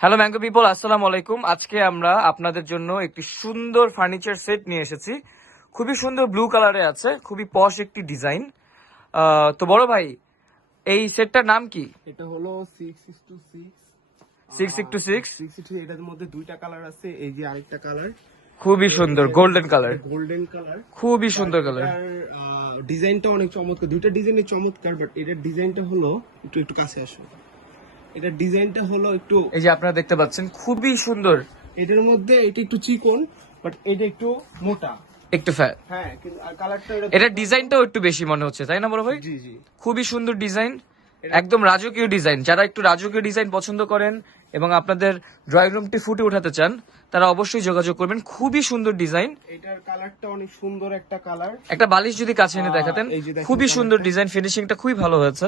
Hello mango people, আসসালামু আলাইকুম। আজকে আমরা আপনাদের জন্য একটি সুন্দর ফার্নিচার সেট নিয়ে এসেছি। খুবই সুন্দর ব্লু কালারে আছে, খুবই পশ একটি ডিজাইন। তো বড় ভাই, এই সেটটার নাম কি? এটা হলো 6:6 6:6। এটার মধ্যে দুইটা কালার আছে, এই যে আরেকটা কালার খুবই সুন্দর গোল্ডেন কালার, গোল্ডেন কালার, খুবই সুন্দর কালার। আর ডিজাইনটা অনেক চমৎকার, দুইটা ডিজাইনই চমৎকার। বাট এটার ডিজাইনটা হলো একটু কাছে আসো, এটার ডিজাইনটা হলো একটু, এই যে আপনারা দেখতে পাচ্ছেন খুবই সুন্দর। এটার মধ্যে এটা একটু চিকন, বাট এটা একটু মোটা। একটু ফ্যাট। হ্যাঁ, কিন্তু কালারটা এটার ডিজাইনটাও একটু বেশি মনে হচ্ছে, তাই না বড় ভাই? জি জি। খুবই সুন্দর ডিজাইন, একদম রাজকীয় ডিজাইন। যারা একটু রাজকীয় ডিজাইন পছন্দ করেন এবং আপনাদের ড্রয়িং রুমটি ফুটে উঠাতে চান, তারা অবশ্যই যোগাযোগ করবেন। খুবই সুন্দর ডিজাইন। এটার কালারটা অনেক সুন্দর একটা কালার। একটা বালিশ যদি কাছে এনে দেখাতেন, এই যে দেখেন খুবই সুন্দর ডিজাইন, ফিনিশিংটা খুবই ভালো হয়েছে।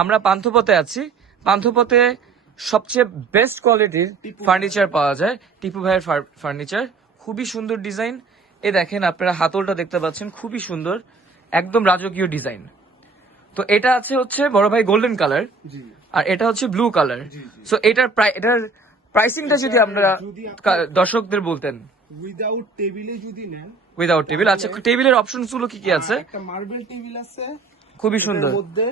আমরা পান্থপথে আছি, পান্থপথে সবচেয়ে বেস্ট কোয়ালিটির ফার্নিচার পাওয়া যায়। টিপু ভাইয়ের ফার্নিচার, খুবই সুন্দর ডিজাইন। এ দেখেন, আপনারা হাতলটা দেখতে পাচ্ছেন, খুবই সুন্দর, একদম রাজকীয় ডিজাইন। তো এটা আছে হচ্ছে বড় ভাই গোল্ডেন কালার, জি আর এটা হচ্ছে ব্লু কালার। জি। সো এটার প্রাইসিংটা যদি আপনারা দর্শকদের বলতেন। উইদাউট টেবিলে যদি নেন, উইদাউট টেবিল। আচ্ছা, টেবিলের অপশনস গুলো কি কি আছে? একটা মার্বেল টেবিল আছে, খুবই সুন্দর, এটার মধ্যে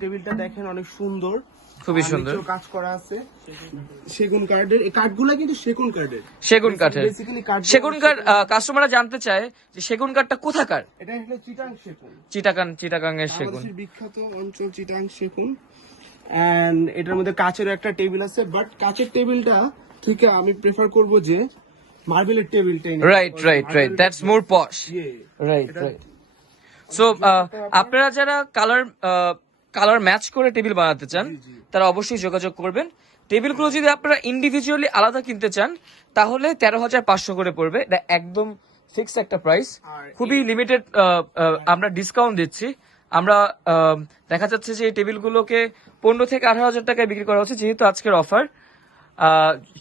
টেবিলটা দেখেন অনেক সুন্দর, খুবই আর সুন্দর। নিচেও কাজ করা আছে সেগুন কাঠের। এই কাঠগুলা কিন্তু সেগুন কাঠের, সেগুন কাঠের। বেসিক্যালি কাঠ। সেগুন কাঠ, কাস্টমাররা জানতে চায় যে সেগুন কাঠটা কোথাকার? এটা হলো চিটাং সেগুন, চিটাগাং এর সেগুন। বাংলাদেশের বিখ্যাত অঞ্চল চিটাং সেগুন। এন্ড এটার মধ্যে কাচের একটা টেবিল আছে, বাট কাচের টেবিলটা থেকে আমি প্রেফার করব যে মার্বেলের টেবিলটাই। Right, that's more posh. Right. So আপনারা যারা কালার ম্যাচ করে টেবিল বানাতে চান, তারা অবশ্যই যোগাযোগ করবেন। টেবিলগুলো যদি আপনারা ইন্ডিভিজুয়ালি আলাদা কিনতে চান, তাহলে 13,500 করে পড়বে। এটা একদম ফিক্সড একটা প্রাইস, খুবই লিমিটেড। আমরা ডিসকাউন্ট দিচ্ছি। আমরা দেখা যাচ্ছে যে এই টেবিলগুলোকে 15 থেকে 18,000 টাকায় বিক্রি করা হচ্ছে, যেহেতু আজকের অফার।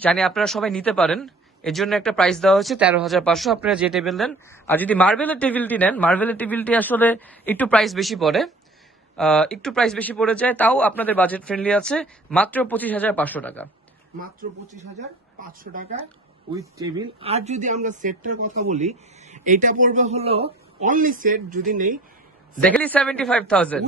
জানি আপনারা সবাই নিতে পারেন, এর জন্য একটা প্রাইস দেওয়া হচ্ছে 13,500। আপনারা যে টেবিল নেন, আর যদি মার্বেলের টেবিলটি নেন, মার্বেলের টেবিলটি আসলে একটু প্রাইস বেশি পড়ে যায়, তাও আপনাদের বাজেট ফ্রেন্ডলি আছে, মাত্র 25,500 টাকা। মাত্র 25,500 টাকায় উইথ টেবিল। আর যদি আমরা সেটটার কথা বলি, এটা পড়বে হলো অনলি সেট যদি নেই দেখলি 75,000।